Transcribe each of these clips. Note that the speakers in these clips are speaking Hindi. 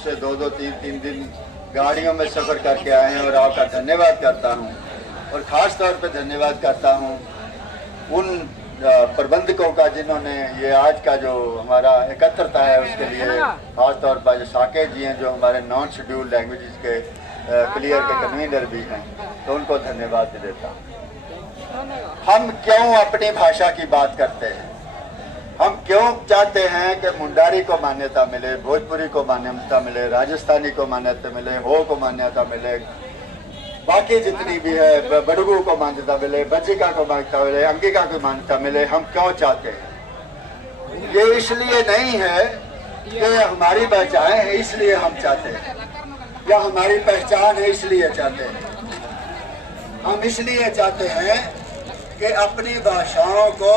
से 2-2, 3-3 दिन गाड़ियों में सफ़र करके आए हैं और आपका धन्यवाद करता हूं। और ख़ास तौर पे धन्यवाद करता हूं उन प्रबंधकों का जिन्होंने ये आज का जो हमारा एकत्रता है उसके लिए, ख़ास तौर पर जो साकेत जी हैं जो हमारे नॉन शेड्यूल लैंग्वेजेस के क्लियर के कन्वीनर भी हैं, तो उनको धन्यवाद भी देता हूँ। हम क्यों अपनी भाषा की बात करते हैं? हम क्यों चाहते हैं कि मुंडारी को मान्यता मिले, भोजपुरी को मान्यता मिले, राजस्थानी को मान्यता मिले, हो को मान्यता मिले, बाकी जितनी भी है बड़गू को मान्यता मिले, बज्जिका को मान्यता मिले, अंगिका को मान्यता मिले? हम क्यों चाहते हैं? ये इसलिए नहीं है कि हमारी पहचान है इसलिए हम चाहते हैं, या हमारी पहचान है इसलिए चाहते हैं। हम इसलिए चाहते हैं कि अपनी भाषाओं को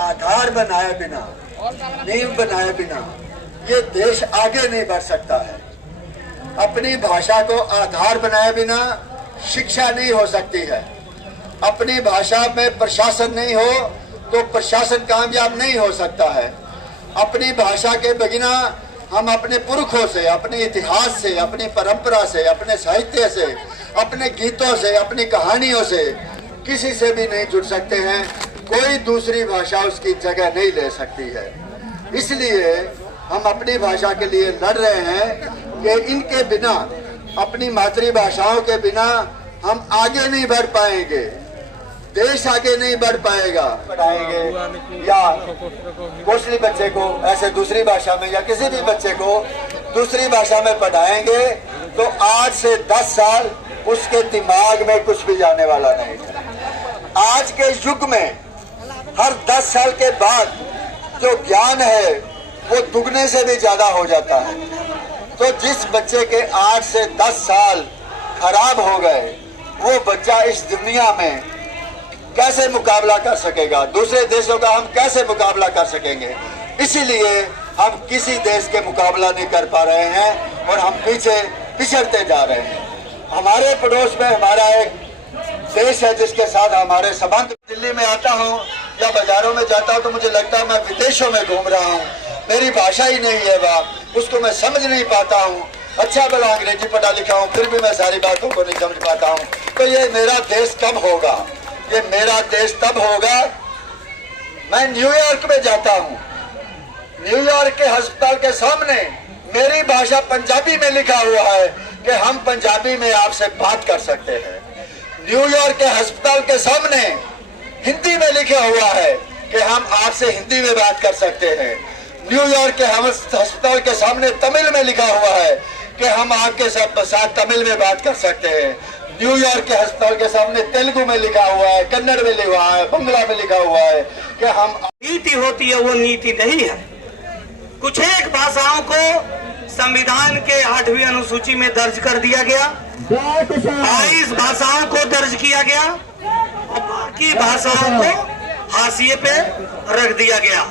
आधार बनाए बिना, नींव बनाए बिना ये देश आगे नहीं बढ़ सकता है। अपनी भाषा को आधार बनाए बिना शिक्षा नहीं हो सकती है। अपनी भाषा में प्रशासन नहीं हो तो प्रशासन कामयाब नहीं हो सकता है। अपनी भाषा के बिना हम अपने पुरखों से, अपने इतिहास से, अपनी परंपरा से, अपने साहित्य से, अपने गीतों से, अपनी कहानियों से किसी से भी नहीं जुड़ सकते हैं। कोई दूसरी भाषा उसकी जगह नहीं ले सकती है। इसलिए हम अपनी भाषा के लिए लड़ रहे हैं कि इनके बिना, अपनी मातृभाषाओं के बिना हम आगे नहीं बढ़ पाएंगे, देश आगे नहीं बढ़ पाएगा। पढ़ाएंगे या कोसली बच्चे को ऐसे दूसरी भाषा में या किसी भी बच्चे को दूसरी भाषा में पढ़ाएंगे तो आज से 10 साल उसके दिमाग में कुछ भी जाने वाला नहीं है। आज के युग में हर 10 साल के बाद जो ज्ञान है वो दुगने से भी ज्यादा हो जाता है। तो जिस बच्चे के 8 से 10 साल खराब हो गए, वो बच्चा इस दुनिया में कैसे मुकाबला कर सकेगा? दूसरे देशों का हम कैसे मुकाबला कर सकेंगे? इसीलिए हम किसी देश के मुकाबला नहीं कर पा रहे हैं और हम पीछे पिछड़ते जा रहे हैं। हमारे पड़ोस में हमारा एक देश है जिसके साथ हमारे संबंध। दिल्ली में आता हूँ या बाजारों में जाता हूँ तो मुझे लगता है मैं विदेशों में घूम रहा हूँ। मेरी भाषा ही नहीं है बाप, उसको मैं समझ नहीं पाता हूँ। अच्छा भला अंग्रेजी पढ़ा लिखा हूँ फिर भी मैं सारी बातों को नहीं समझ पाता हूँ। तो ये मेरा देश कब होगा? ये मेरा देश तब होगा। मैं न्यूयॉर्क में जाता हूँ, न्यूयॉर्क के अस्पताल के सामने मेरी भाषा पंजाबी में लिखा हुआ है कि हम पंजाबी में आपसे बात कर सकते हैं। न्यूयॉर्क के अस्पताल के सामने हिंदी में लिखा हुआ है कि हम आपसे हिंदी में बात कर सकते हैं। न्यूयॉर्क के अस्पताल के सामने तमिल में लिखा हुआ है कि हम आपके साथ तमिल में बात कर सकते हैं। न्यूयॉर्क के अस्पताल के सामने तेलुगु में लिखा हुआ है, कन्नड़ में लिखा हुआ है, बंगला में लिखा हुआ है कि हम। नीति होती है वो नीति नहीं है। कुछ एक भाषाओं को संविधान के 8वीं अनुसूची में दर्ज कर दिया गया, 22 भाषाओं को दर्ज किया गया और बाकी भाषाओं को हाशिए पे रख दिया गया।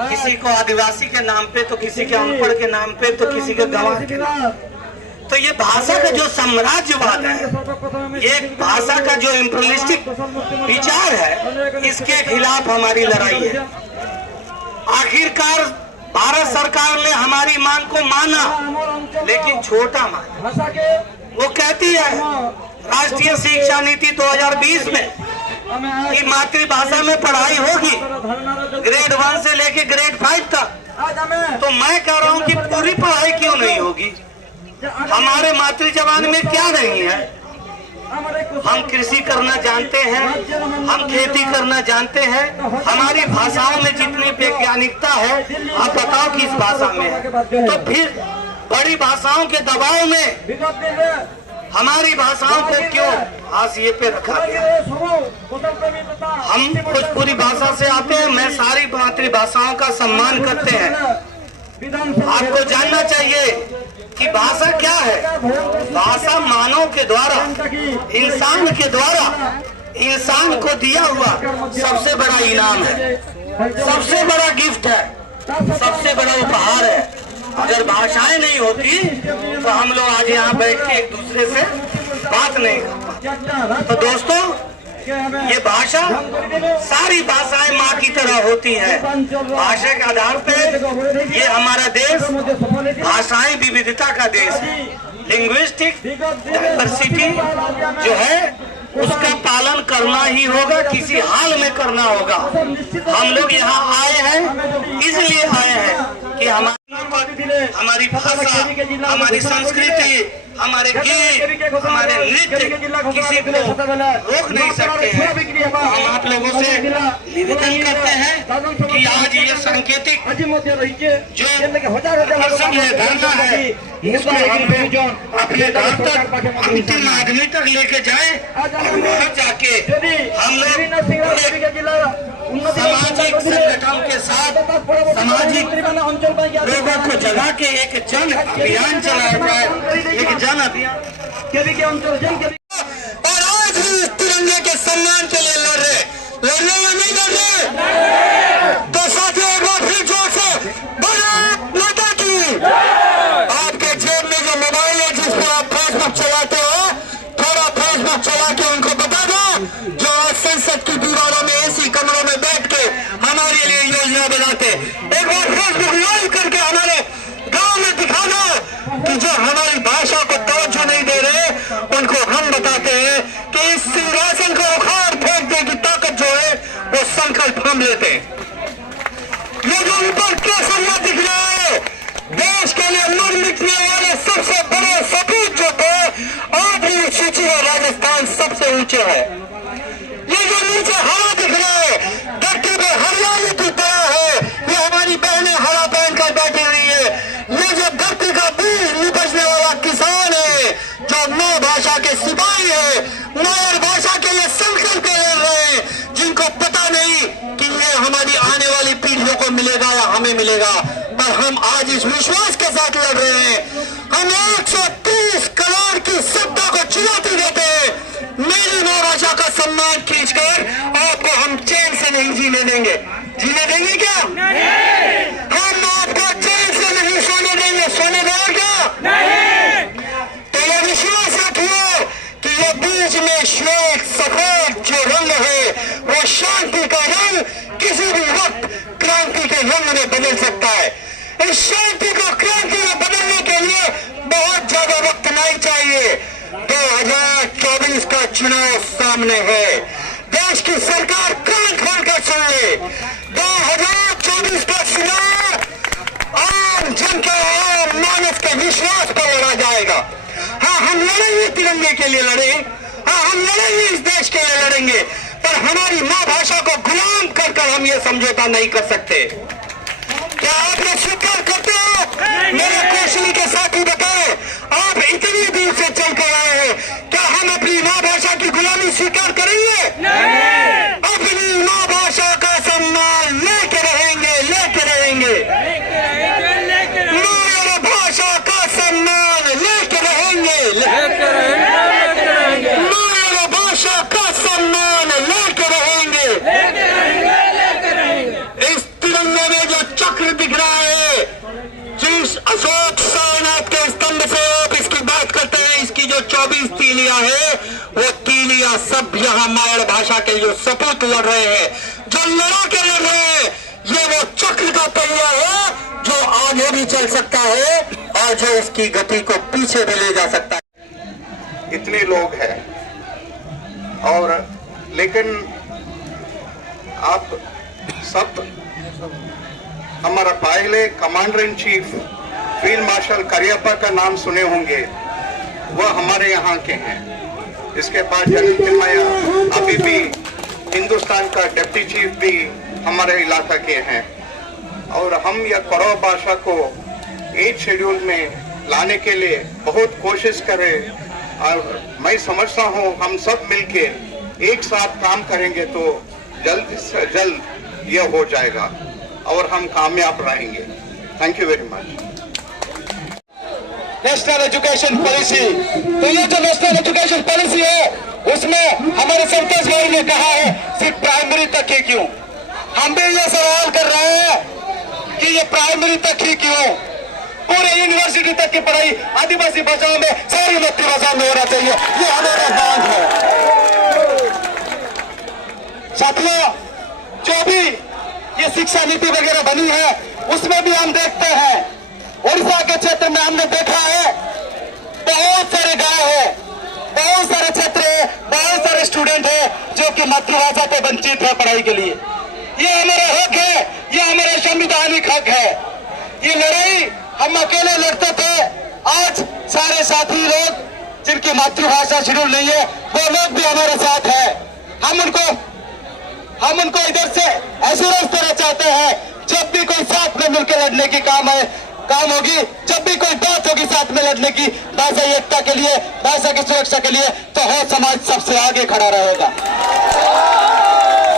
किसी को आदिवासी के नाम पे, तो किसी के अनपढ़ के नाम पे, तो किसी के गंवार के नाम पे। तो ये भाषा का जो साम्राज्यवाद है, ये भाषा का जो इम्पीरियलिस्टिक विचार है, इसके खिलाफ हमारी लड़ाई है। आखिरकार भारत सरकार ने हमारी मांग को माना, लेकिन छोटा माना। वो कहती है राष्ट्रीय शिक्षा नीति 2020 में कि मातृभाषा में पढ़ाई होगी ग्रेड 1 से लेके ग्रेड 5 तक। तो मैं कह रहा हूँ कि पूरी पढ़ाई क्यों नहीं होगी? हमारे मातृ जबान में क्या नहीं है? हम कृषि करना जानते हैं, हम खेती करना जानते हैं। हमारी भाषाओं में जितनी वैज्ञानिकता है आप बताओ किस भाषा में है? तो फिर बड़ी भाषाओं के दबाव में हमारी भाषाओं को क्यों हाशिए पे रखा गया? हम भोजपुरी भाषा से आते हैं, मैं सारी मातृभाषाओं का सम्मान करते हैं। आपको जानना चाहिए कि भाषा क्या है। भाषा मानव के द्वारा, इंसान के द्वारा, इंसान को दिया हुआ सबसे बड़ा इनाम है, सबसे बड़ा गिफ्ट है, सबसे बड़ा उपहार है। अगर भाषाएं नहीं होती तो हम लोग आज यहाँ बैठ के एक दूसरे से बात नहीं कर पाते। तो दोस्तों, ये भाषा, सारी भाषाएं माँ की तरह होती हैं। भाषा के आधार पे ये हमारा देश भाषाएं विविधता का देश है। लिंग्विस्टिक डाइवर्सिटी जो है उसका पालन करना ही होगा, किसी हाल में करना होगा। हम लोग यहाँ आए हैं, इसलिए आए हैं कि हमारी भाषा, हमारी संस्कृति, हमारे गीत, हमारे नृत्य किसी को रोक नहीं सकते हैं। हम आप लोगों से निवेदन करते हैं कि आज ये सांकेतिक जो प्रसंग है, धरना है, इसको हम लोग अपने घर तक, अंतिम आदमी तक लेके जाए और वहाँ जाके हम लोग सामाजिक संगठन के साथ सामाजिक लोगों को जगा के एक जन अभियान चलाया जाए, एक जन अभियान। और आज भी इस तिरंगे के सम्मान के लिए लड़ने या नहीं लड़ रहे? तो साथियों एक बार फिर जोर से भारत माता की। आपके जेब में जो मोबाइल है जिस पर आप फेसबुक चलाते हो, थोड़ा फेसबुक चला के उनको बता दो जो आज संसद की दीवारों में ऐसी कमरों में बैठ के हमारे लिए योजना बनाते, एक बार फेसबुक लाइव करके हमारे गांव में दिखा दो कि जो हमारी भाषा को तवज्जो नहीं दे रहे उनको हम बताते हैं कि इस सिंहासन को उखाड़ फेंकने की ताकत जो है वो संकल्प हम लेते हैं। ये जो ऊपर क्या सम्मान दिख रहा है, देश के लिए मर मिटने वाले सबसे बड़े सपूत जो थे आज भी सूची है, राजस्थान सबसे ऊंचे है। ये जो नीचे हरा दिख रहा है, धरती पे हरियाली की तरह है, ये हमारी बहनें हरा पहन कर बैठी हुई है। ये जो धरती का बीज निपजने वाला किसान है, जो नौ भाषा के सिपाही है, नौ भाषा के लिए संकल्प ले रहे हैं, जिनको पता नहीं कि ये हमारी आने वाली पीढ़ियों को मिलेगा या हमें मिलेगा, पर हम आज इस विश्वास के साथ लड़ रहे हैं। हम 130 करोड़ की सत्ता को चुनौती देते हैं। मेरी नौ भाषा का सम्मान खींचकर आपको हम चैन से नहीं जीने देंगे। जीने देंगे क्या? नहीं। हम आपको चैन से नहीं सोने देंगे। सोने देंगे क्या? नहीं। तो ये विश्वास रखिए कि ये बीच में श्वेत सफेद जो रंग है वो शांति का रंग किसी भी वक्त क्रांति के रंग में बदल सकता है। इस शांति को क्रांति में बदलने के लिए बहुत ज्यादा वक्त नहीं चाहिए। 2024 का चुनाव सामने है। देश की सरकार कान खोल कर सुन ले। 2024 का चुनाव आम जन के, आम मानस के विश्वास पर लड़ा जाएगा। हाँ, हम लड़ेंगे, तिरंगे के लिए लड़े। हाँ, हम लड़ेंगे, इस देश के लिए लड़ेंगे, पर हमारी माँ भाषा को गुलाम कर कर हम ये समझौता नहीं कर सकते। क्या आप लोग स्वीकार करते हो? मेरे कौशली के साथी बताएं, आप इतनी दूर से चल कर आए हैं, क्या हम अपनी माँ भाषा की गुलामी स्वीकार करेंगे? नहीं। अपनी माँ भाषा का सम्मान लेके रहेंगे, लेके रहेंगे। माँ भाषा का सम्मान लेके रहेंगे, माँ भाषा का सम्मान लेके रहेंगे। इस तिरंगे में जो चक्र दिख रहा है, जिस अशोक सारनाथ के स्तंभ से आप इसकी बात करते हैं, इसकी जो 24 तीलियां है, वो तीलियां सब यहाँ मायड़ भाषा के जो सपूत लड़ रहे हैं, जो लड़ा के लड़ रहे हैं, ये वो चक्र का पहिया है जो आगे भी चल सकता है और जो इसकी गति को पीछे भी ले जा सकता है। इतने लोग हैं और लेकिन आप सब हमारा पहले commander in chief field marshal Cariappa का नाम सुने होंगे, वह हमारे यहाँ के हैं। इसके बाद जनरल तिम्मैया अभी भी हिंदुस्तान का डिप्टी चीफ भी हमारे इलाका के हैं। और हम यह करो भाषा को 8 शेड्यूल में लाने के लिए बहुत कोशिश करें और मैं समझता हूँ हम सब मिलके एक साथ काम करेंगे तो जल्द से जल्द यह हो जाएगा और हम कामयाब रहेंगे। Thank you very much. National education policy, तो ये जो नेशनल एजुकेशन पॉलिसी है उसमें हमारे संतोष भाई ने कहा है सिर्फ प्राइमरी तक ही क्यों। हम भी ये सवाल कर रहे हैं कि ये प्राइमरी तक ही क्यों, पूरे यूनिवर्सिटी तक की पढ़ाई आदिवासी भाषाओं में, सारी मातृभाषाओं में होना चाहिए, ये हमारा मांग है। साथियों, जो भी ये शिक्षा नीति वगैरह बनी है उसमें भी हम देखते हैं उड़ीसा के क्षेत्र में हमने देखा है बहुत सारे गांव है, बहुत सारे क्षेत्र है, बहुत सारे स्टूडेंट है जो कि मातृभाषा से वंचित है पढ़ाई के लिए। ये हमारा हक है, ये हमारा संवैधानिक हक है। ये लड़ाई हम अकेले लड़ते थे, आज सारे साथी लोग जिनकी मातृभाषा शेड्यूल नहीं है वो लोग भी हमारे साथ है। हम उनको इधर से एश्योरेंस देना चाहते हैं, जब भी कोई साथ में मिलकर लड़ने की काम होगी, जब भी कोई बात होगी साथ में लड़ने की, भाषा एकता के लिए, भाषा की सुरक्षा के लिए, तो हो समाज सबसे आगे खड़ा रहेगा।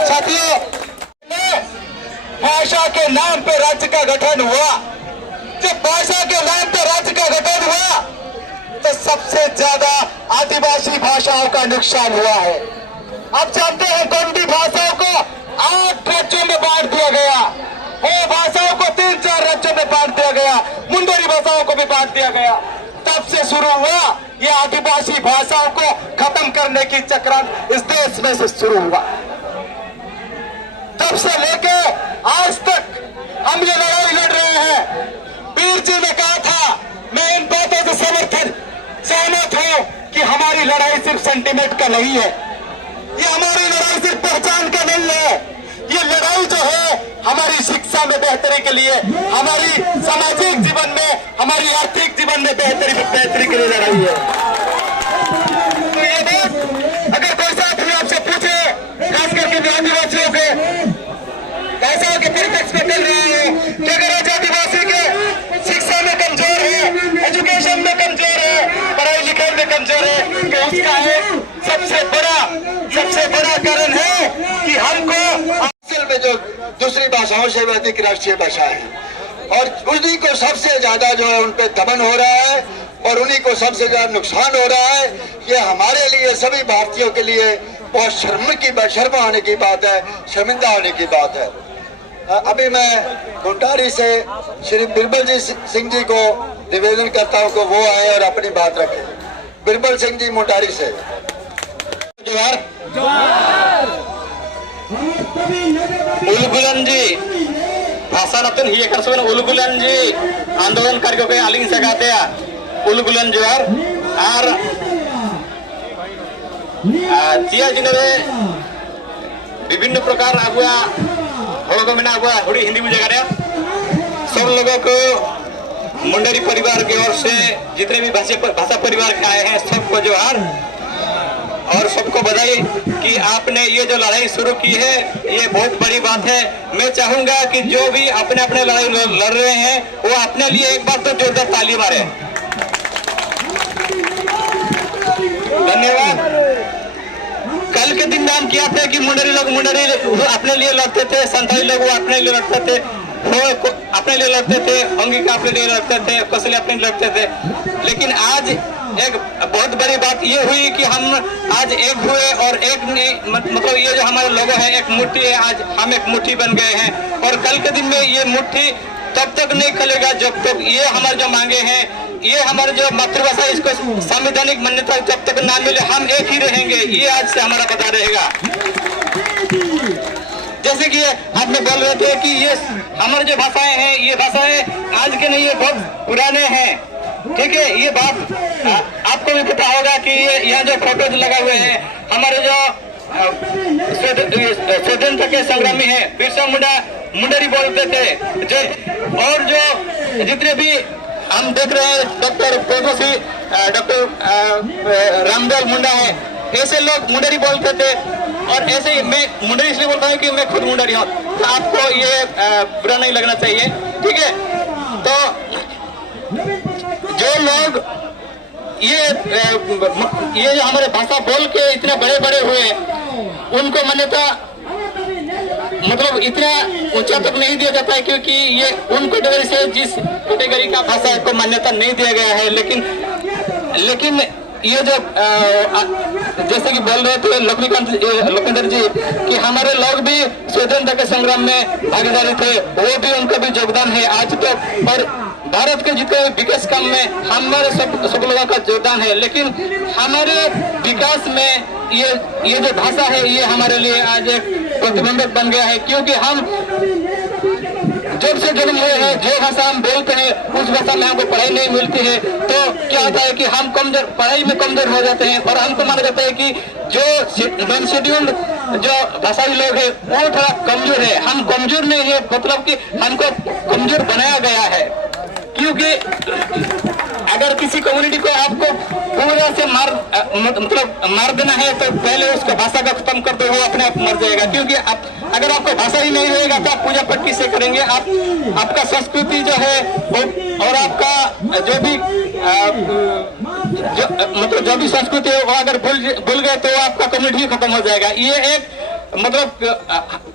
साथियों, भाषा के नाम पे राज्य का गठन हुआ। जब भाषा के नाम पे राज्य का गठन हुआ तो सबसे ज्यादा आदिवासी भाषाओं का नुकसान हुआ है। आप जानते हैं गोंडी भाषाओं को 8 राज्यों में बांट दिया गया, हो भाषाओं को 3-4 राज्यों में बांट दिया गया, मुंडेरी भाषाओं को भी बांट दिया गया। तब से शुरू हुआ ये आदिवासी भाषाओं को खत्म करने की चक्रांत इस देश में से शुरू हुआ। तब से लेके आज तक हम ये लड़ाई लड़ रहे हैं। वीर जी ने कहा था, मैं इन बातों से सहमत हूं कि हमारी लड़ाई सिर्फ सेंटीमेंट का नहीं है, ये हमारी लड़ाई सिर्फ पहचान का नहीं है, ये लड़ाई जो है हमारी शिक्षा में बेहतरी के लिए, हमारी सामाजिक जीवन में, हमारी आर्थिक जीवन में बेहतरी के लिए लड़ाई है। तो ये बात अगर कोई साथी आपसे पूछे, खास करके आदिवासियों के भाषाओं के परिप्रेक्ष्य में चल रहे हैं कि अगर आज आदिवासी के शिक्षा में कमजोर है, एजुकेशन में कमजोर है, पढ़ाई लिखाई में कमजोर है, तो उसका एक सबसे बड़ा कारण है कि हमको असल में जो दूसरी भाषाओं से अधिक राष्ट्रीय भाषा है और उन्हीं को सबसे ज्यादा जो है उन पे दमन हो रहा है और उन्हीं को सबसे ज्यादा नुकसान हो रहा है। ये हमारे लिए, सभी भारतीयों के लिए बहुत शर्म आने की बात है, शर्मिंदा होने की बात है। अभी मैं मुंटारी से श्री बिरबल जी सिंह जी को निवेदन करता हूं कि वो आए और अपनी बात रखें। बिरबल सिंह जी मुंटारी से। जोहार। उलगुलन जी भाषा नतन ही एक उलगुलन जी आंदोलन करके आलिंग से गाते उलगुलन जोहार और चिया जिनरे विभिन्न प्रकार आगुआ हड़ो को मेना आगुआ हुड़ी हिंदी बुझे गारे सब लोगों को मुंडेरी परिवार की ओर से जितने भी भाषा परिवार के आए हैं सबको जोहार और सबको बधाई कि आपने ये जो लड़ाई शुरू की है ये बहुत बड़ी बात है। मैं चाहूंगा कि जो भी अपने अपने लड़ाई लड़ रहे हैं वो अपने लिए एक बार तो जोरदार ताली मारे। धन्यवाद। कल के दिन में हम किया था कि मुंडेरी लोग अपने लिए लड़ते थे, संथाली लोग वो अपने लिए लड़ते थे, वो अपने लिए लड़ते थे, अंगिका अपने लिए लड़ते थे, कौशल्या अपने लिए लड़ते थे। लेकिन आज एक बहुत बड़ी बात ये हुई कि हम आज एक हुए और एक मतलब ये जो हमारे लोगों हैं एक मुट्ठी है, आज हम एक मुट्ठी बन गए हैं। और कल के दिन में ये मुट्ठी तब तक नहीं खलेगा जब तक ये हमारे जो मांगे हैं, ये हमारे जो मातृभाषा इसको संवैधानिक मान्यता जब तक ना मिले हम एक ही रहेंगे। ये आज से हमारा पता रहेगा। जैसे कि आपने बोल रहे थे कि ये हमारे जो भाषाएं हैं ये भाषाएं आज के नहीं, ये बहुत पुराने हैं। ठीक है, ये बात आपको भी पता होगा कि ये यहाँ जो फोटोज लगा हुए हैं हमारे जो स्वतंत्रता के संग्रामी है बिरसा मुंडा मुंडेरी बोलते थे जो, और जो जितने भी हम देख रहे हैं डॉक्टर रामदेव मुंडा है, ऐसे लोग मुंडेरी बोलते थे। और ऐसे ही मैं मुंडेरी इसलिए बोलता हूँ कि मैं खुद मुंडेरी हूँ, तो आपको ये बुरा नहीं लगना चाहिए। ठीक है, तो जो लोग ये जो हमारे भाषा बोल के इतने बड़े बड़े हुए उनको मान्यता मतलब इतना ऊंचा तक नहीं दिया जाता है क्योंकि ये उन कैटेगरी से जिस कैटेगरी का भाषा को मान्यता नहीं दिया गया है। लेकिन ये जो जैसे कि बोल रहे थे लखींदर जी कि हमारे लोग भी स्वतंत्रता के संग्राम में भागीदारी थे, वो भी उनका भी योगदान है आज तो। और भारत के जितने विकास काम में हमारे सब लोगों का योगदान है, लेकिन हमारे विकास में ये जो भाषा है ये हमारे लिए आज एक प्रतिबंधक बन गया है, क्योंकि हम जब से जन्म हुए हैं जो भाषा हम बोलते हैं उस भाषा में हमको पढ़ाई नहीं मिलती है, तो क्या होता है कि हम कमजोर, पढ़ाई में कमजोर हो जाते हैं। और हमको माना जाता है कि जो नॉन शेड्यूल्ड जो भाषाई लोग हैं वो थोड़ा कमजोर है। हम कमजोर नहीं है, मतलब कि हमको कमजोर बनाया गया है, क्योंकि अगर किसी कम्युनिटी को आपको पूरा से मार देना है तो पहले उसका भाषा का खत्म कर दो, वो अपने आप मर जाएगा। क्योंकि अगर आपको भाषा ही नहीं रहेगा तो आप पूजा पाठ किससे करेंगे? आपका संस्कृति जो है और आपका जो भी जो भी संस्कृति है वो अगर भूल गए तो आपका कम्युनिटी खत्म हो जाएगा। ये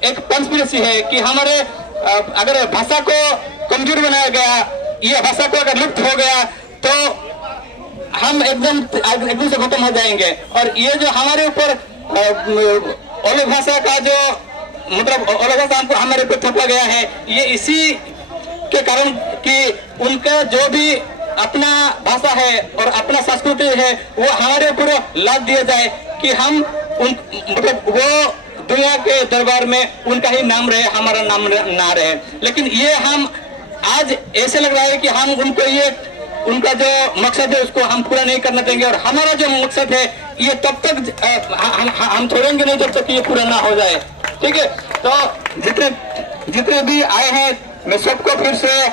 एक कंस्पिरेसी है कि हमारे अगर भाषा को कमजोर बनाया गया, ये भाषा को अगर लुप्त हो गया तो हम एकदम से खत्म हो जाएंगे। और ये जो हमारे ऊपर ओले भाषा का जो ओले भाषा हमको हमारे ऊपर थोपा गया है, ये इसी के कारण कि उनका जो भी अपना भाषा है और अपना संस्कृति है वो हमारे ऊपर लाद दिया जाए कि हम वो दुनिया के दरबार में उनका ही नाम रहे, हमारा नाम ना रहे। लेकिन ये हम आज ऐसे लग रहा है कि हम उनका जो मकसद है उसको हम पूरा नहीं करना देंगे। और हमारा जो मकसद है ये तब तक हम छोड़ेंगे नहीं जब तक ये पूरा ना हो जाए। ठीक है, तो जितने भी आए हैं मैं सबको फिर से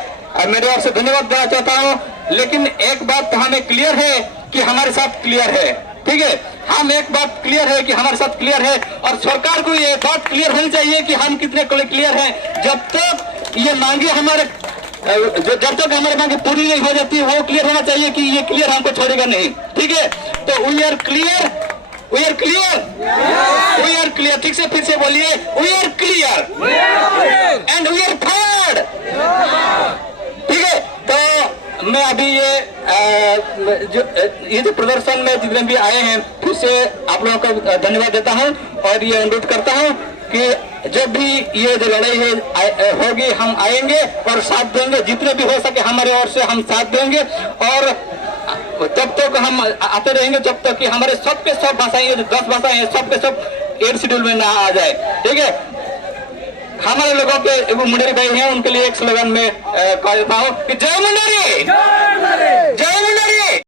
मेरे ओर से धन्यवाद देना चाहता हूँ। लेकिन एक बात तो हमें क्लियर है कि हमारे साथ क्लियर है। ठीक है, हम एक बात क्लियर है कि हमारे साथ क्लियर है, और सरकार को ये बात क्लियर होनी चाहिए कि हम कितने क्लियर हैं। जब तक ये मांगे जब तक हमारी मांगे पूरी नहीं हो जाती वो क्लियर होना चाहिए कि ये क्लियर हमको छोड़ेगा नहीं। ठीक है, तो we are clear, we are clear, we are clear. ठीक से फिर से बोलिए, we are clear and we are fire. ठीक है, तो मैं अभी ये जो प्रदर्शन में जितने भी आए हैं फिर से आप लोगों को धन्यवाद देता हूं और ये अनुरोध करता हूं कि जब भी ये जो लड़ाई है होगी हम आएंगे और साथ देंगे, जितने भी हो सके हमारे ओर से हम साथ देंगे। और तब तक हम आते रहेंगे जब तक कि हमारे सब के सब भाषाएं, 10 भाषाएं सब के सब 8 शेड्यूल में ना आ जाए। ठीक है, हमारे लोगों के वो मुंडेरी भाई हैं, उनके लिए एक स्लोगन में कह देता हूँ कि जय मुंडेरी, जय मुंडेरी।